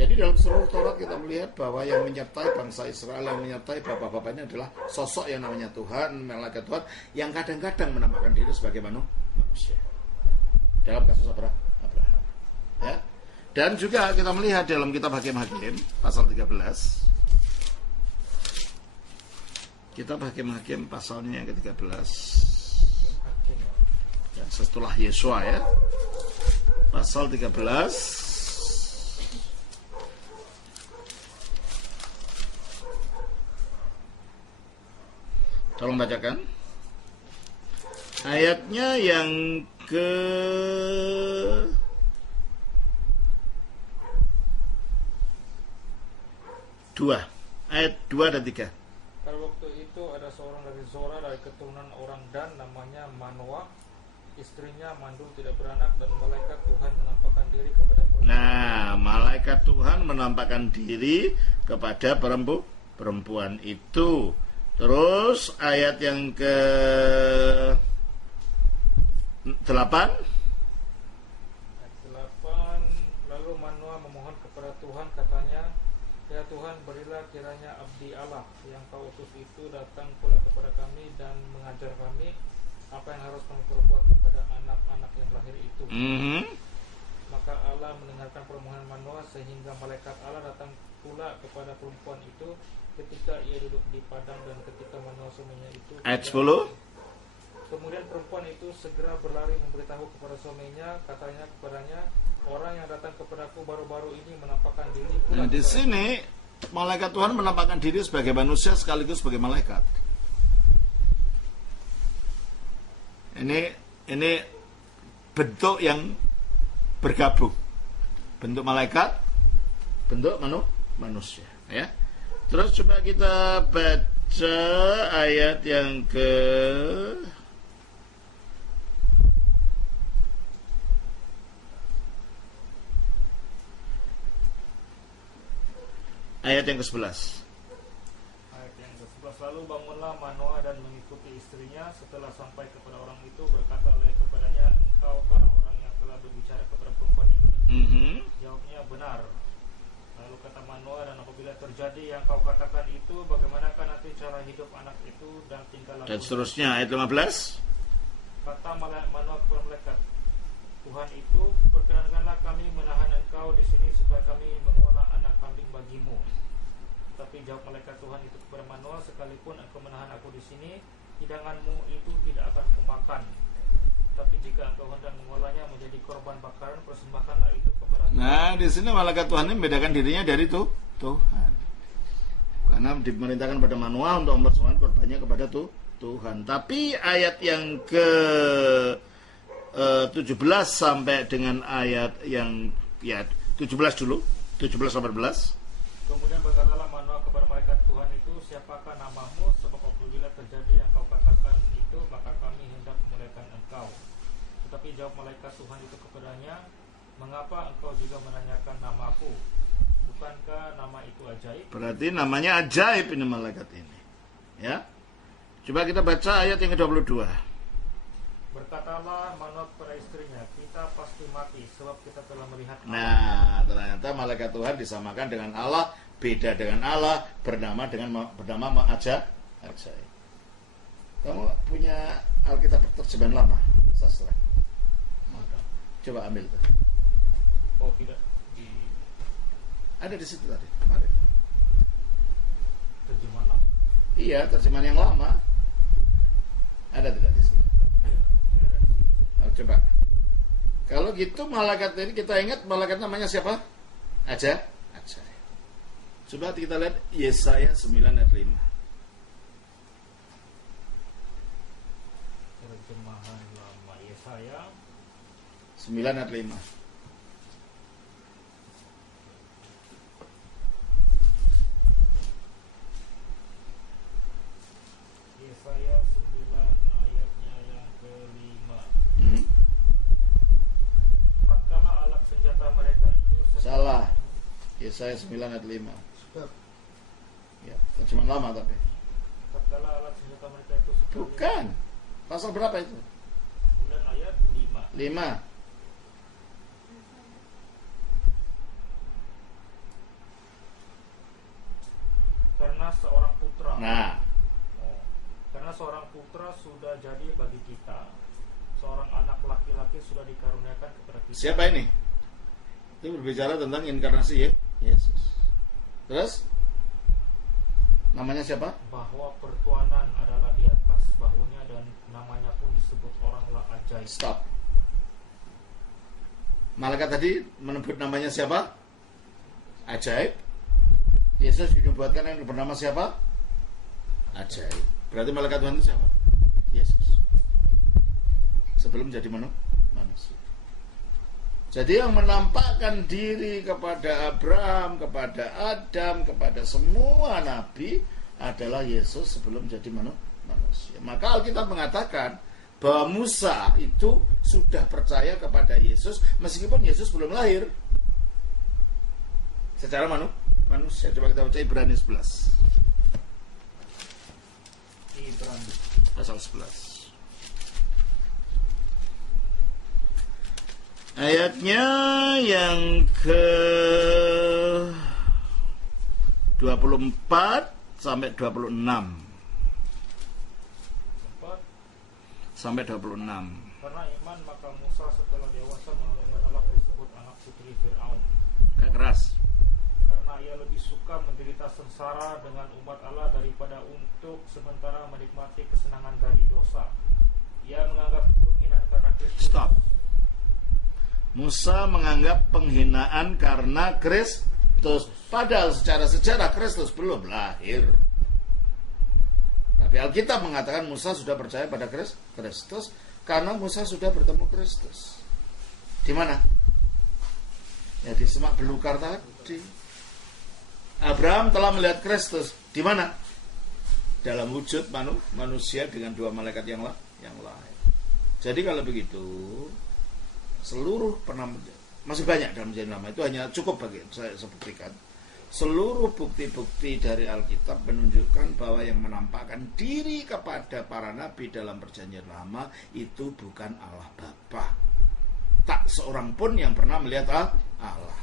Jadi dalam seluruh Taurat kita melihat bahwa yang menyertai bangsa Israel, yang menyertai bapak-bapaknya adalah sosok yang namanya Tuhan, malaikat Tuhan, yang kadang-kadang menampakkan diri sebagai manusia. Dalam kasus Abraham. Ya. Dan juga kita melihat dalam kitab Hakim-Hakim pasal 13. Kitab Hakim-Hakim pasalnya yang ke-13. Ya, setelah Yesua ya. Pasal 13. Tolong bacakan ayatnya yang ke 2, ayat 2 dan 3. Pada waktu itu ada seorang dari Zora dari keturunan orang Dan, namanya Manoah. Istrinya mandul tidak beranak, dan malaikat Tuhan menampakkan diri kepada perempuan. Nah, malaikat Tuhan menampakkan diri kepada perempuan itu. Terus ayat yang ke 8. Ayat 8, lalu Manoah memohon kepada Tuhan, katanya, ya Tuhan, berilah kiranya abdi Allah yang kau utus itu datang pula kepada kami dan mengajar kami apa yang harus kami perbuat kepada anak-anak yang lahir itu. Maka Allah mendengarkan permohonan Manoah, sehingga malaikat Allah datang pula kepada perempuan itu ketika ia duduk di padang dan ketika Manoah suaminya itu. Ayat 10. Kemudian perempuan itu segera berlari memberitahu kepada suaminya, katanya kepadanya, orang yang datang kepadaku baru-baru ini menampakkan diri pula. Nah, di sini malaikat Tuhan menampakkan diri sebagai manusia sekaligus sebagai malaikat. Ini bentuk yang bergabung. Bentuk malaikat, bentuk manusia, ya. Terus coba kita baca ayat yang ke ayat yang ke-11. Ayat yang ke-11, lalu bangunlah Manoah dan mengikuti istrinya. Setelah sampai kepada orang itu, berkatalah kepadanya, engkaukah orang yang telah berbicara kepada perempuan ini? Jawabnya, benar. Lalu kata Manoah, dan apabila terjadi yang kau katakan itu, bagaimanakah nanti cara hidup anak itu dan tingkah laku? Dan seterusnya ayat 15. Kata Manoah kepada malaikat Tuhan itu, perkenankanlah kami menahan engkau di sini supaya kami mengolah anak kambing bagimu. Tapi jawab malaikat Tuhan itu kepada Manoah, sekalipun engkau menahan aku di sini, hidanganmu itu tidak akan kumakan. Tapi jika engkau hendak mengolahnya menjadi korban bakaran, persembahkanlah itu kepada Tuhan. Nah, di sini malaikat Tuhan ini membedakan dirinya dari Tuhan. Karena diperintahkan pada Manoah untuk mempersembahkan korbannya kepada Tuhan. Tapi ayat yang ke 17 sampai dengan ayat yang 17 dulu, 17-18. Kemudian berkatalah Manoah kepada malaikat Tuhan itu, siapakah namamu? Sebab apabila terjadi yang kau katakan itu, maka kami hendak memuliakan engkau. Tetapi jawab malaikat Tuhan itu kepadanya, mengapa engkau juga menanyakan namaku? Bukankah nama itu ajaib? Berarti namanya ajaib ini malaikat ini. Ya. Coba kita baca ayat yang ke-22. Berkatalah Manoah kepada istrinya, kita pasti mati sebab kita telah melihat Allah. Nah, ternyata malaikat Tuhan disamakan dengan Allah, beda dengan Allah, bernama ajaib. Kamu punya Alkitab terjemahan lama sastra? Coba ambil tuh. Oh, tidak di Ada di situ tadi kemarin. terjemahan lama. Iya, terjemahan yang lama. Ada tidak di situ? Oh, coba. Kalau gitu malaikat ini kita ingat malaikat namanya siapa? Aja. Coba kita lihat Yesaya 9 ayat 5. Terjemahan lama Yesaya 9 ayat 5. Yesaya 9 ayatnya yang ke-5. Tatkala alat senjata mereka itu Salah. Yesaya 9 ayat 5. Ya, terjemahan lama tapi. tatkala alat senjata mereka itu Bukan. Pasal berapa itu? 9 ayat 5. 5. Nah, karena seorang putra sudah jadi bagi kita, seorang anak laki-laki sudah dikaruniakan kepada kita. siapa ini? Itu berbicara tentang inkarnasi ya, Yesus. Terus namanya siapa? Bahwa pertuanan adalah di atas bahunya dan namanya pun disebut orang la ajaib. Stop. Malaikat tadi menyebut namanya siapa? Ajaib. Yesus dinubuatkan yang bernama siapa? Ajaib. Berarti malaikat Tuhan itu siapa? Yesus. Sebelum jadi manusia. Jadi yang menampakkan diri kepada Abraham, kepada Adam, kepada semua nabi adalah Yesus sebelum jadi manusia. Maka Alkitab mengatakan bahwa Musa itu sudah percaya kepada Yesus meskipun Yesus belum lahir. Secara manusia. Coba kita baca Ibrani 11. Ibrani Pasal 11. Ayatnya yang ke 24 sampai 26. 4. Sampai 26. Karena iman maka Musa setelah dewasa menolak disebut anak putri Fir'aun. Kayak keras. Karena ia lebih suka menderita sengsara dengan umat Allah daripada untuk sementara menikmati kesenangan dari dosa. Ia menganggap penghinaan karena Kristus. Stop. Musa menganggap penghinaan karena Kristus. Padahal secara sejarah Kristus belum lahir. Tapi Alkitab mengatakan Musa sudah percaya pada Kristus karena Musa sudah bertemu Kristus. Di mana? Ya di semak belukar tadi. Abraham telah melihat Kristus. Di mana? Dalam wujud manusia dengan dua malaikat yang lain. Jadi kalau begitu, seluruh masih banyak dalam Perjanjian Lama, itu hanya cukup bagi saya sebutkan. Seluruh bukti-bukti dari Alkitab menunjukkan bahwa yang menampakkan diri kepada para nabi dalam Perjanjian Lama itu bukan Allah Bapa. Tak seorang pun yang pernah melihat Allah.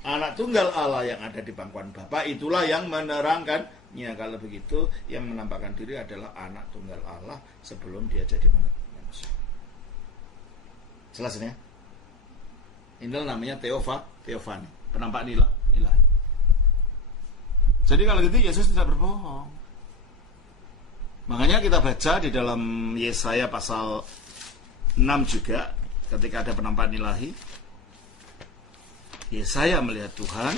Anak tunggal Allah yang ada di pangkuan Bapa itulah yang menerangkannya. Kalau begitu, yang menampakkan diri adalah anak tunggal Allah sebelum dia jadi manusia. Jelas ini ya? Inilah namanya teofani, penampakan ilahi. Jadi kalau gitu Yesus tidak berbohong. Makanya kita baca di dalam Yesaya pasal 6 juga, ketika ada penampakan ilahi, Yesaya melihat Tuhan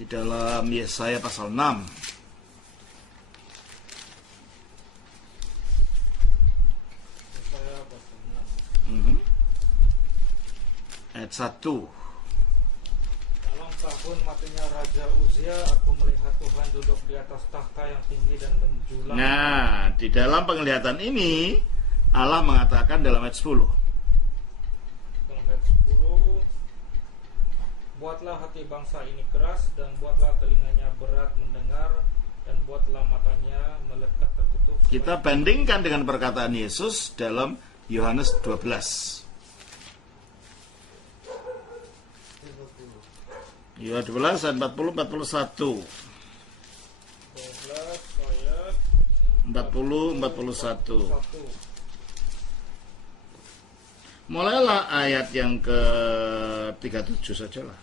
di dalam Yesaya pasal 6. Yesaya pasal 6. Ayat 1. Dalam tahun matinya Raja Uzia, aku melihat Tuhan duduk di atas takhta yang tinggi dan menjulang. Nah, di dalam penglihatan ini Allah mengatakan dalam ayat 10. Dalam ayat 10, buatlah hati bangsa ini keras dan buatlah telinganya berat mendengar dan buatlah matanya melekat tertutup. Kita bandingkan dengan perkataan Yesus dalam Yohanes 12. Yohanes 12 ayat 40-41. 12 ayat 40-41. Mulailah ayat yang ke-37 sajalah.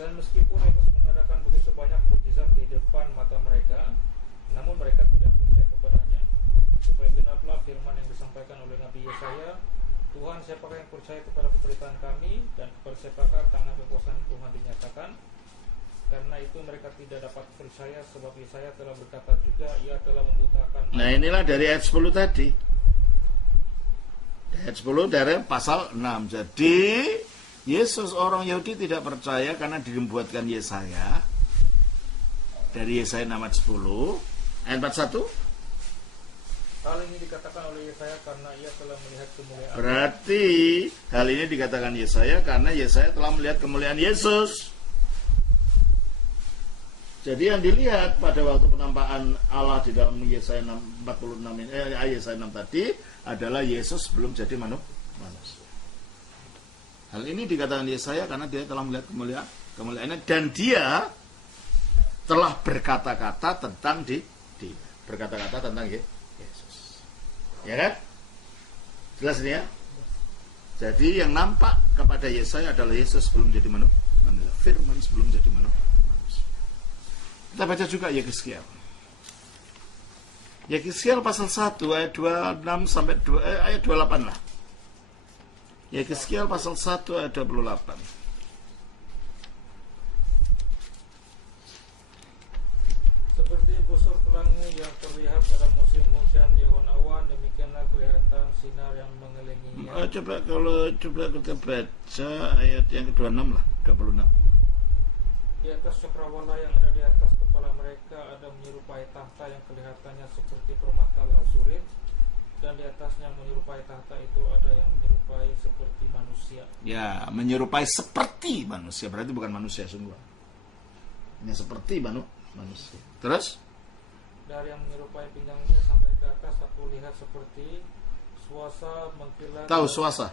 Dan meskipun Yesus mengadakan begitu banyak mukjizat di depan mata mereka, namun mereka tidak percaya kepadanya. Supaya genaplah firman yang disampaikan oleh Nabi Yesaya, Tuhan, siapakah yang percaya kepada pemberitaan kami, dan kepada siapakah tangan kekuasaan Tuhan dinyatakan? Karena itu mereka tidak dapat percaya, sebab Yesaya telah berkata juga, ia telah membutakan. Nah, inilah dari ayat 10 tadi. Ayat 10 dari pasal 6. Jadi Yesus orang Yahudi tidak percaya karena dibuatkan Yesaya. Dari Yesaya 6 ayat 10. Ayat 41. Hal ini dikatakan oleh Yesaya karena ia telah melihat kemuliaan. Berarti hal ini dikatakan Yesaya karena Yesaya telah melihat kemuliaan Yesus. Jadi yang dilihat pada waktu penampakan Allah di dalam Yesaya 46 ini, Yesaya 6 tadi adalah Yesus belum jadi manusia. Hal ini dikatakan Yesaya karena dia telah melihat kemuliaannya dan dia telah berkata-kata tentang berkata-kata tentang Yesus. Ya kan? Jelas ini ya? Jadi yang nampak kepada Yesaya adalah Yesus sebelum jadi manusia. Firman sebelum jadi manusia. Kita baca juga Yehezkiel. Yehezkiel pasal 1 ayat 26 sampai ayat 28 lah. Yehezkiel pasal 1 ayat 28. Seperti busur pelangi yang terlihat pada musim hujan di awan-awan, demikianlah kelihatan sinar yang mengelilinginya. Coba kita baca ayat yang ke-26 lah, 26. Di atas cakrawala yang ada di atas kepala mereka ada menyerupai tahta yang kelihatannya seperti permata lazurit, dan di atasnya menyerupai tahta itu ada yang menyerupai seperti manusia. Ya, menyerupai seperti manusia, berarti bukan manusia sungguh. Ini seperti manusia. Terus? Dari yang menyerupai pinggangnya sampai ke atas aku lihat seperti suasa mengkilat. Tahu suasa?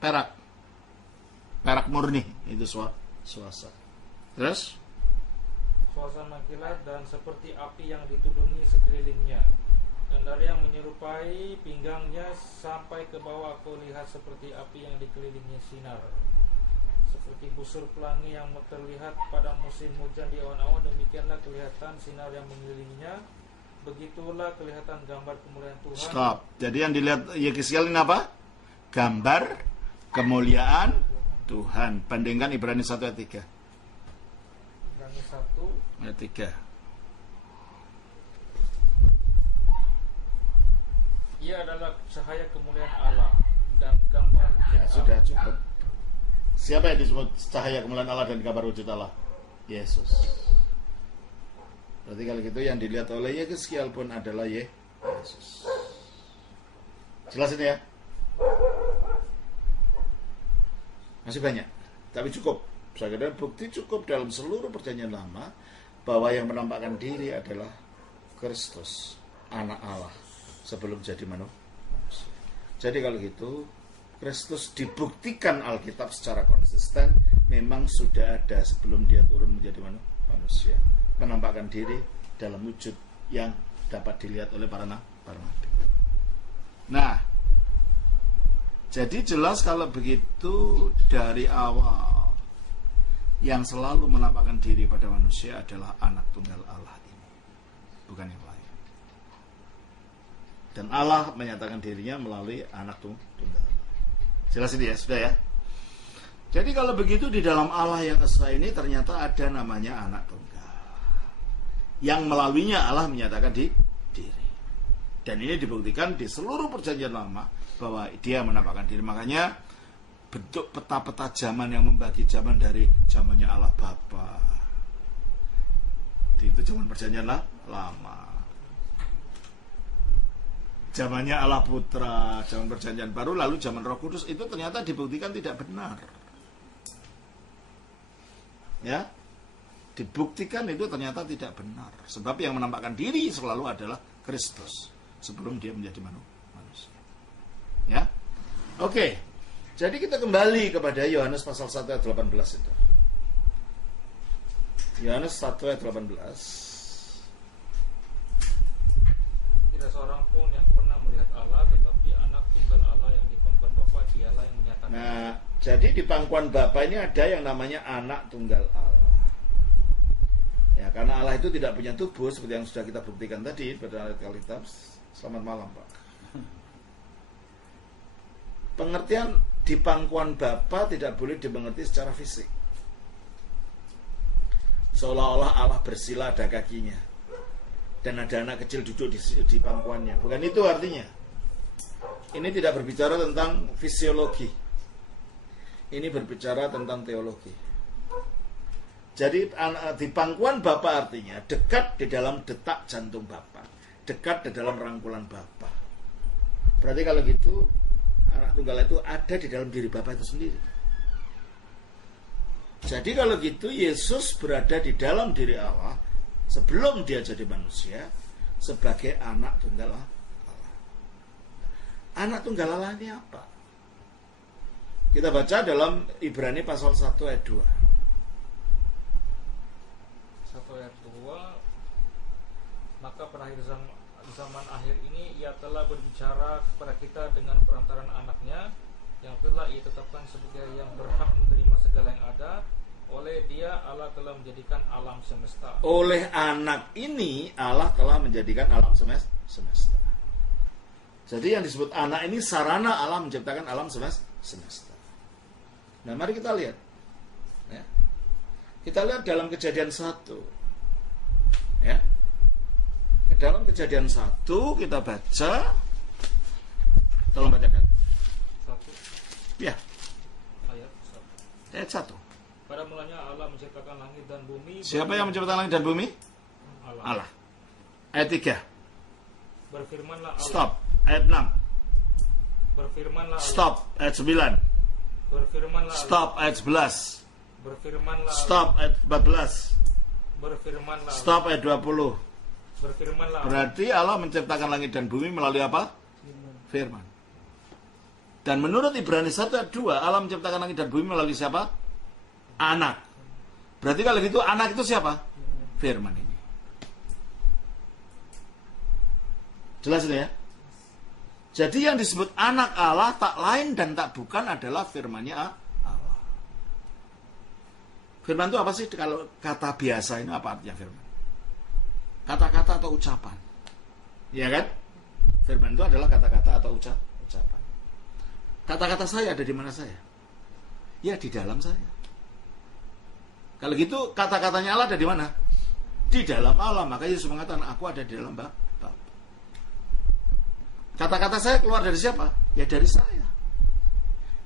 Perak murni itu suasa. Terus? Suasa mengkilat dan seperti api yang ditudungi sekelilingnya. Dan dari yang menyerupai pinggangnya sampai ke bawah aku lihat seperti api yang dikelilingi sinar. Seperti busur pelangi yang terlihat pada musim hujan di awan-awan, demikianlah kelihatan sinar yang mengelilinginya. Begitulah kelihatan gambar kemuliaan Tuhan. Stop. Jadi yang dilihat Yehezkiel ini apa? Gambar kemuliaan Tuhan. Bandingkan Ibrani 1 ayat 3. Ibrani 1 ayat 3. Ia adalah cahaya kemuliaan Allah dan gambar wujud Ya, sudah Allah. cukup. Siapa yang disebut cahaya kemuliaan Allah dan gambar wujud Allah? Yesus. Berarti kalau gitu yang dilihat oleh Yehezkiel pun adalah Yesus. Jelas ini ya? Masih banyak, tapi cukup. Saya kira bukti cukup dalam seluruh perjanjian lama bahwa yang menampakkan diri adalah Kristus, anak Allah, sebelum jadi manusia. Jadi kalau gitu, Kristus dibuktikan Alkitab secara konsisten memang sudah ada sebelum dia turun menjadi manusia, menampakkan diri dalam wujud yang dapat dilihat oleh para nabi. Nah, jadi jelas kalau begitu dari awal yang selalu menampakkan diri pada manusia adalah anak tunggal Allah ini, bukan yang lain. Dan Allah menyatakan dirinya melalui anak tunggal. Jelas ini ya, sudah ya. Jadi kalau begitu di dalam Allah yang esa ini ternyata ada namanya anak tunggal, yang melaluinya Allah menyatakan diri. Dan ini dibuktikan di seluruh perjanjian lama bahwa dia menampakkan diri. Makanya bentuk peta-peta zaman yang membagi zaman dari zamannya Allah Bapa, itu zaman perjanjian lama. Zamannya Allah Putra, zaman perjanjian baru, lalu zaman Roh Kudus, itu ternyata dibuktikan tidak benar. Ya, dibuktikan itu ternyata tidak benar. Sebab yang menampakkan diri selalu adalah Kristus sebelum dia menjadi manusia. Ya, oke. Jadi kita kembali kepada Yohanes pasal 1 ayat 18 itu. Yohanes 1 ayat 18. Tidak seorang pun yang pernah melihat Allah, tetapi anak tunggal Allah yang di pangkuan Bapa, dialah yang menyatakan. Nah, jadi di pangkuan Bapa ini ada yang namanya anak tunggal Allah. Ya, karena Allah itu tidak punya tubuh seperti yang sudah kita buktikan tadi pada ayat Alkitab. Selamat malam, Pak. Pengertian di pangkuan Bapa tidak boleh dimengerti secara fisik. Seolah-olah Allah bersila ada kakinya dan ada anak kecil duduk di pangkuannya. Bukan itu artinya. Ini tidak berbicara tentang fisiologi. Ini berbicara tentang teologi. Jadi di pangkuan Bapa artinya dekat di dalam detak jantung Bapa, dekat di dalam rangkulan Bapa. Berarti kalau gitu anak tunggal itu ada di dalam diri Bapa itu sendiri. Jadi kalau gitu Yesus berada di dalam diri Allah sebelum dia jadi manusia sebagai anak tunggal Allah. Anak tunggal Allah ini apa? Kita baca dalam Ibrani pasal 1 ayat 2. 1 ayat 2, maka pada akhir zaman akhir ini ia telah berbicara kepada kita dengan perantaran anaknya yang telah ia tetapkan sebagai yang berhak menerima segala yang ada. Oleh dia Allah telah menjadikan alam semesta. Oleh anak ini Allah telah menjadikan alam semesta. Jadi yang disebut anak ini sarana Allah menciptakan alam semesta. Nah, mari kita lihat. Ya. Kita lihat dalam Kejadian 1. Ya. Dalam Kejadian 1 kita baca. Tolong bacakan. 1. Ya. Ayat 1. Ayat 1. Pada mulanya Allah menciptakan langit dan bumi. Siapa yang menciptakan langit dan bumi? Allah. Ayat 3. Berfirmanlah Allah. Stop. Ayat 6. Berfirmanlah Allah. Stop. Ayat 9. Berfirmanlah Allah. Stop. Ayat 11. Berfirmanlah Allah. Stop. Ayat 14. Berfirmanlah Allah. Stop. Ayat 20. Berfirmanlah Allah. Berarti Allah menciptakan langit dan bumi melalui apa? Firman. Dan menurut Ibrani 1 ayat 2, Allah menciptakan langit dan bumi melalui siapa? Anak. Berarti kalau gitu anak itu siapa? Firman ini. Jelas itu ya? Jadi yang disebut anak Allah tak lain dan tak bukan adalah firman-Nya Allah. Firman itu apa sih? Kalau kata biasa ini apa artinya firman? Kata-kata atau ucapan. Ya kan? Firman itu adalah kata-kata atau ucapan. Kata-kata saya ada di mana saya? Ya di dalam saya. Kalau gitu kata-katanya Allah ada di mana? Di dalam Allah. Maka Yesus mengatakan aku ada di dalam Bapa. Kata-kata saya keluar dari siapa? Ya dari saya.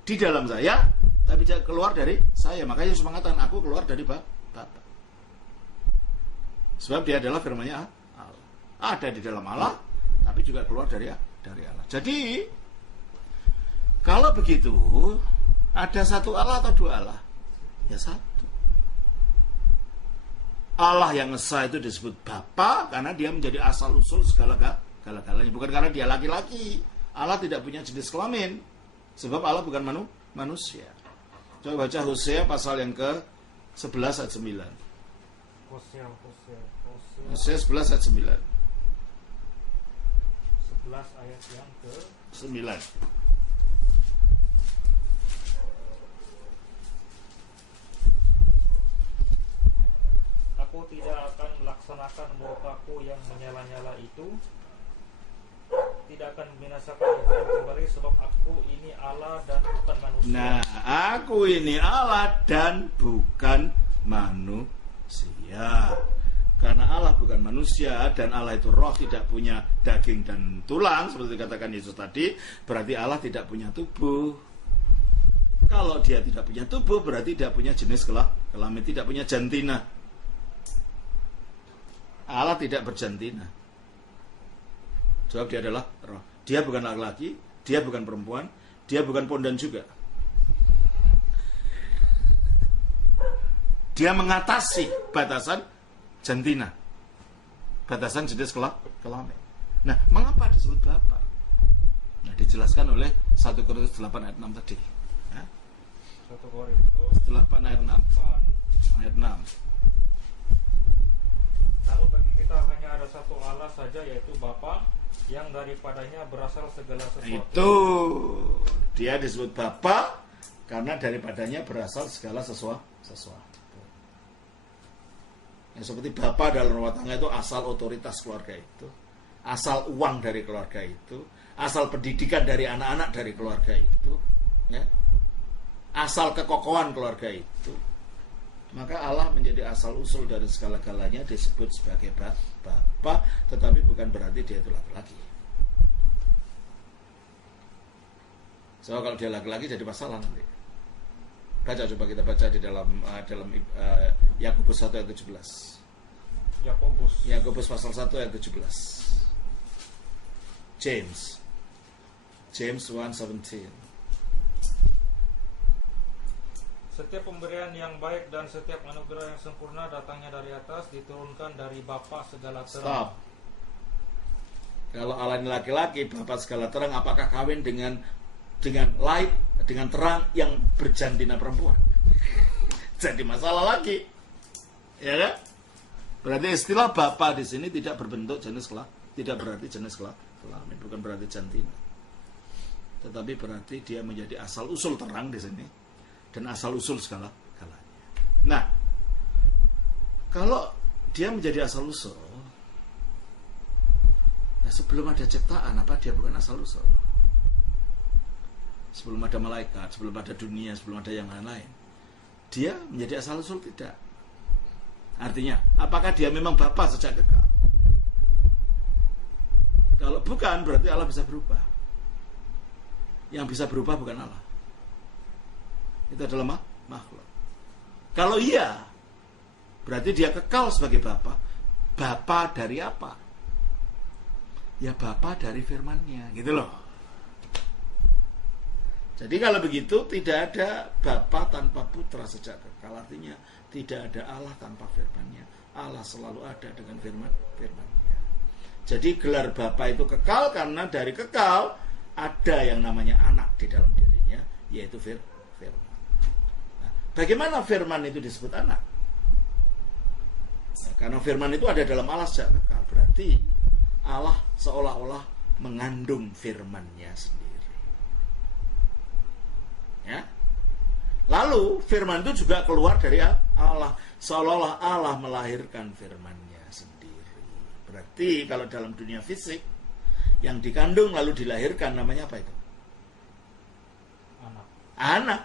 Di dalam saya, tapi keluar dari saya. Maka Yesus mengatakan aku keluar dari Bapa. Sebab dia adalah firman-Nya Allah. Ada di dalam Allah, tapi juga keluar dari Allah. Jadi kalau begitu ada satu Allah atau dua Allah? Ya satu. Allah yang esa itu disebut Bapa karena dia menjadi asal usul segala-galanya. Bukan karena dia laki-laki. Allah tidak punya jenis kelamin. Sebab Allah bukan manusia. Coba baca Hosea pasal yang ke-11 ayat 9. Hosea 11 ayat 9. 11 ayat yang ke-9. Aku tidak akan melaksanakan murkaku yang menyala-nyala itu, tidak akan membinasakan Efraim kembali, sebab aku ini Allah dan bukan manusia. Nah, aku ini Allah dan bukan manusia. Karena Allah bukan manusia dan Allah itu roh, tidak punya daging dan tulang seperti dikatakan Yesus tadi, berarti Allah tidak punya tubuh. Kalau dia tidak punya tubuh berarti tidak punya jenis kelamin, tidak punya jantina. Allah tidak berjantina. Sebab dia adalah roh. Dia bukan laki-laki, dia bukan perempuan, dia bukan pondan juga. Dia mengatasi batasan jantina, batasan jenis kelamin. Nah, mengapa disebut Bapa? Nah, dijelaskan oleh 1 Korintus 8 ayat 6 tadi. 1 Korintus 8 ayat 6. Ayat 6. Namun bagi kita hanya ada satu Allah saja, yaitu Bapa, yang daripadanya berasal segala sesuatu. Itu dia disebut Bapa karena daripadanya berasal segala sesuatu. Yang seperti Bapa dalam rumah tangga itu asal otoritas keluarga itu, asal uang dari keluarga itu, asal pendidikan dari anak-anak dari keluarga itu, ya, asal kekokohan keluarga itu. Maka Allah menjadi asal usul dari segala-galanya, disebut sebagai Bapa, tetapi bukan berarti dia itu laki-laki. So kalau dia laki-laki jadi masalah nanti. Coba kita baca di dalam Yakobus 1 ayat 17. Yakobus pasal 1 ayat 17. James 1:17. Setiap pemberian yang baik dan setiap anugerah yang sempurna datangnya dari atas, diturunkan dari Bapa segala terang. Stop. Kalau Allah ini laki-laki, Bapa segala terang, apakah kawin dengan light, dengan terang yang berjantina perempuan? Jadi masalah lagi. Ya kan? Berarti istilah Bapa di sini tidak berbentuk jenis kelamin, tidak berarti jenis kelamin, bukan berarti jantina. Tetapi berarti dia menjadi asal usul terang di sini dan asal usul segala-galanya. Nah, kalau dia menjadi asal usul, nah sebelum ada ciptaan, apa dia bukan asal usul? Sebelum ada malaikat, sebelum ada dunia, sebelum ada yang lain-lain, dia menjadi asal usul tidak. Artinya, apakah dia memang Bapa sejak kekal? Kalau bukan, berarti Allah bisa berubah. Yang bisa berubah bukan Allah. Itu adalah makhluk. Kalau iya, berarti dia kekal sebagai Bapa. Bapa dari apa? Ya Bapa dari firman-Nya, gitu loh. Jadi kalau begitu tidak ada Bapa tanpa Putra sejak kekal. Artinya tidak ada Allah tanpa firman-Nya. Allah selalu ada dengan firman-Nya. Jadi gelar Bapa itu kekal karena dari kekal ada yang namanya anak di dalam dirinya, yaitu firman. Nah, bagaimana firman itu disebut anak? Nah, karena firman itu ada dalam Allah sejak kekal. Berarti Allah seolah-olah mengandung firman-Nya sendiri. Ya. Lalu firman itu juga keluar dari Allah, seolah-olah Allah melahirkan firman-Nya sendiri. Berarti kalau dalam dunia fisik yang dikandung lalu dilahirkan namanya apa itu? Anak.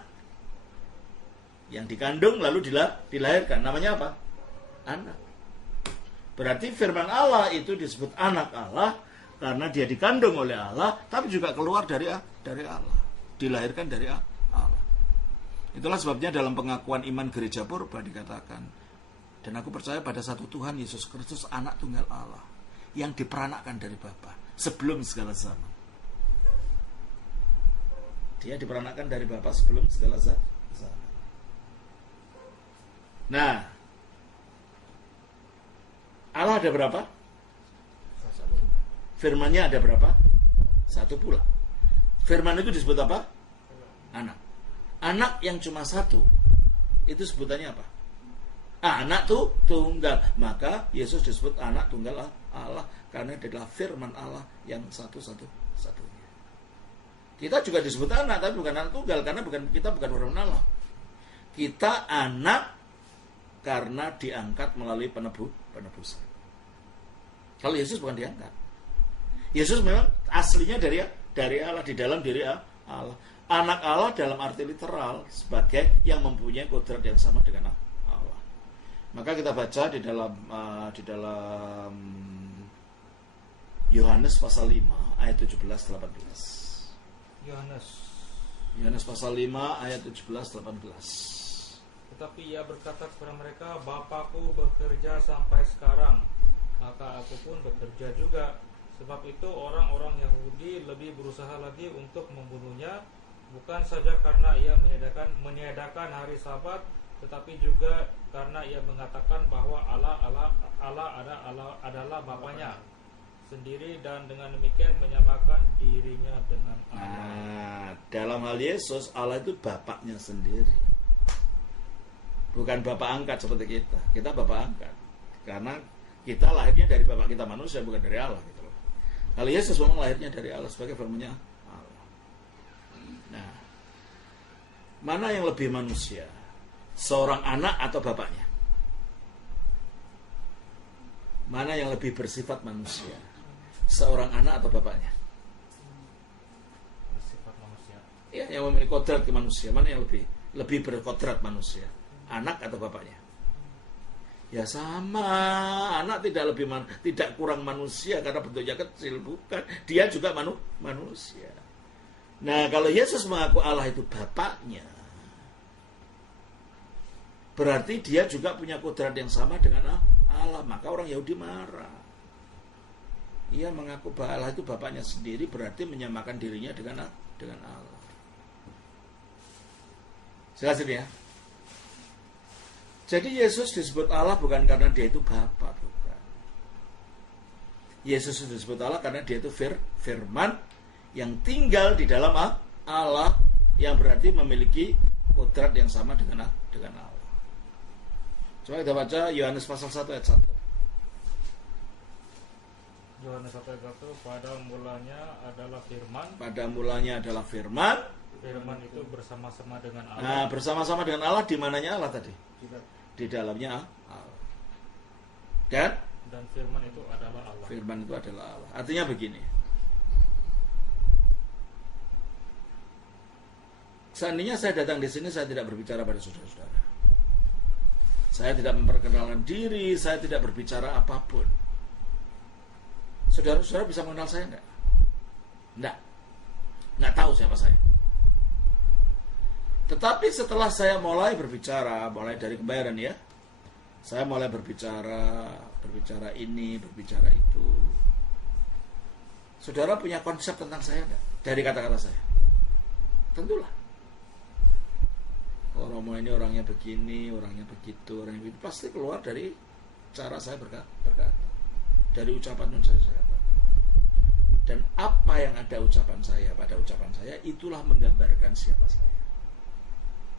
Yang dikandung lalu dilahirkan namanya apa? Anak. Berarti firman Allah itu disebut anak Allah karena dia dikandung oleh Allah, tapi juga keluar dari Allah, dilahirkan dari Allah. Itulah sebabnya dalam pengakuan iman gereja purba dikatakan, dan aku percaya pada satu Tuhan Yesus Kristus, anak tunggal Allah, yang diperanakkan dari Bapa sebelum segala zaman. Dia diperanakkan dari Bapa sebelum segala zaman. Nah, Allah ada berapa? Firman-Nya ada berapa? Satu pula. Firman itu disebut apa? Anak. Anak yang cuma satu, itu sebutannya apa? Anak tuh tunggal. Maka Yesus disebut anak tunggal Allah karena dia adalah firman Allah yang satu-satunya. Kita juga disebut anak, tapi bukan anak tunggal karena kita bukan firman Allah. Kita anak karena diangkat melalui penebusan. Kalau Yesus bukan diangkat. Yesus memang aslinya dari Allah, di dalam diri Allah. Anak Allah dalam arti literal sebagai yang mempunyai kodrat yang sama dengan Allah. Maka kita baca di dalam Yohanes pasal 5 ayat 17-18. Yohanes pasal 5 ayat 17-18. Tetapi ia berkata kepada mereka, Bapakku bekerja sampai sekarang, maka aku pun bekerja juga. Sebab itu orang-orang Yahudi lebih berusaha lagi untuk membunuhnya, bukan saja karena ia meniadakan hari Sabat, tetapi juga karena ia mengatakan bahwa Allah adalah Bapanya sendiri, dan dengan demikian menyamakan dirinya dengan Allah. Nah, dalam hal Yesus, Allah itu Bapaknya sendiri, bukan Bapak angkat seperti kita. Kita Bapak angkat karena kita lahirnya dari Bapak kita manusia, bukan dari Allah gitu loh. Kalau Yesus memang lahirnya dari Allah sebagai firman-Nya Allah. Nah, mana yang lebih manusia? Seorang anak atau bapaknya? Mana yang lebih bersifat manusia? Seorang anak atau bapaknya? Bersifat manusia. Ya, yang memiliki kodrat ke manusia. Mana yang lebih berkodrat manusia? Anak atau bapaknya? Ya sama, anak tidak kurang manusia karena bentuknya kecil, bukan. Dia juga manusia. Nah, kalau Yesus mengaku Allah itu Bapaknya, berarti dia juga punya kodrat yang sama dengan Allah. Maka orang Yahudi marah. Ia mengaku bahwa Allah itu Bapaknya sendiri, berarti menyamakan dirinya dengan Allah. Jelas ini ya? Jadi Yesus disebut Allah bukan karena dia itu Bapa, bukan. Yesus disebut Allah karena dia itu firman yang tinggal di dalam Allah, yang berarti memiliki kodrat yang sama dengan Allah. Coba kita baca Yohanes pasal 1 ayat 1. Yohanes 1 ayat 1, pada mulanya adalah firman. Pada mulanya adalah firman. Firman itu bersama-sama dengan Allah. Nah, bersama-sama dengan Allah, di mananya Allah tadi? Di dalamnya Allah. Dan firman itu adalah Allah. Firman itu adalah Allah. Artinya begini. Seandainya saya datang di sini, saya tidak berbicara pada saudara-saudara. Saya tidak memperkenalkan diri, saya tidak berbicara apapun. Saudara-saudara bisa mengenal saya enggak? Enggak tahu siapa saya. Tetapi setelah saya mulai berbicara, mulai dari kemarin ya, saya mulai berbicara ini, berbicara itu. Saudara punya konsep tentang saya enggak? Dari kata-kata saya? Tentulah. Oh, Romo ini orangnya begini, orangnya begitu, orangnya begitu. Pasti keluar dari cara saya berkata. Dari ucapan saya kata. Dan apa yang ada pada ucapan saya, itulah menggambarkan siapa saya.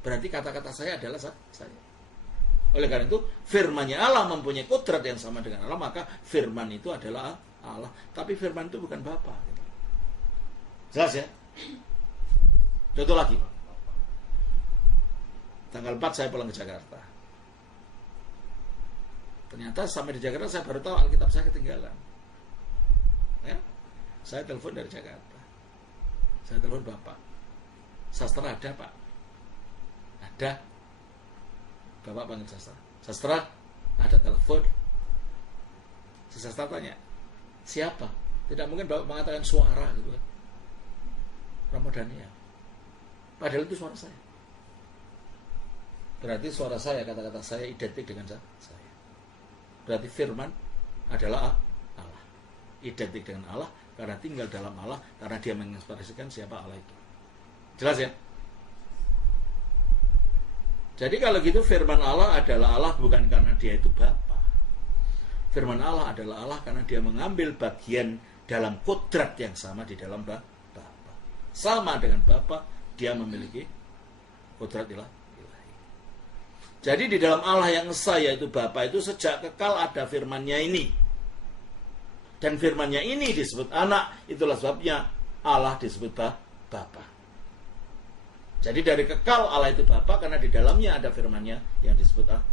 Berarti kata-kata saya adalah saya. Oleh karena itu, firman-Nya Allah mempunyai kodrat yang sama dengan Allah, maka firman itu adalah Allah. Tapi firman itu bukan Bapa. Jelas ya? Contoh lagi. Tanggal 4 saya pulang ke Jakarta. Ternyata sampai di Jakarta saya baru tahu Alkitab saya ketinggalan. Ya? Saya telepon dari Jakarta. Saya telepon Bapak. Sastra ada, Pak? Ada. Bapak panggil sastra. Sastra, ada telepon. Si sastra tanya, siapa? Tidak mungkin Bapak mengatakan suara gitu kan. Romo Daniel. Padahal itu suara saya. Berarti suara saya, kata-kata saya identik dengan saya. Berarti firman adalah Allah. Identik dengan Allah karena tinggal dalam Allah, karena dia mengekspresikan siapa Allah itu. Jelas ya? Jadi kalau gitu firman Allah adalah Allah bukan karena dia itu Bapa. Firman Allah adalah Allah karena dia mengambil bagian dalam kodrat yang sama di dalam Bapa. Sama dengan Bapa, dia memiliki kodrat ilahi. Jadi di dalam Allah yang esa, yaitu Bapa itu sejak kekal ada firman-Nya ini. Dan firman-Nya ini disebut anak, itulah sebabnya Allah disebut Bapa. Jadi dari kekal Allah itu Bapa karena di dalamnya ada firman-Nya yang disebut anak.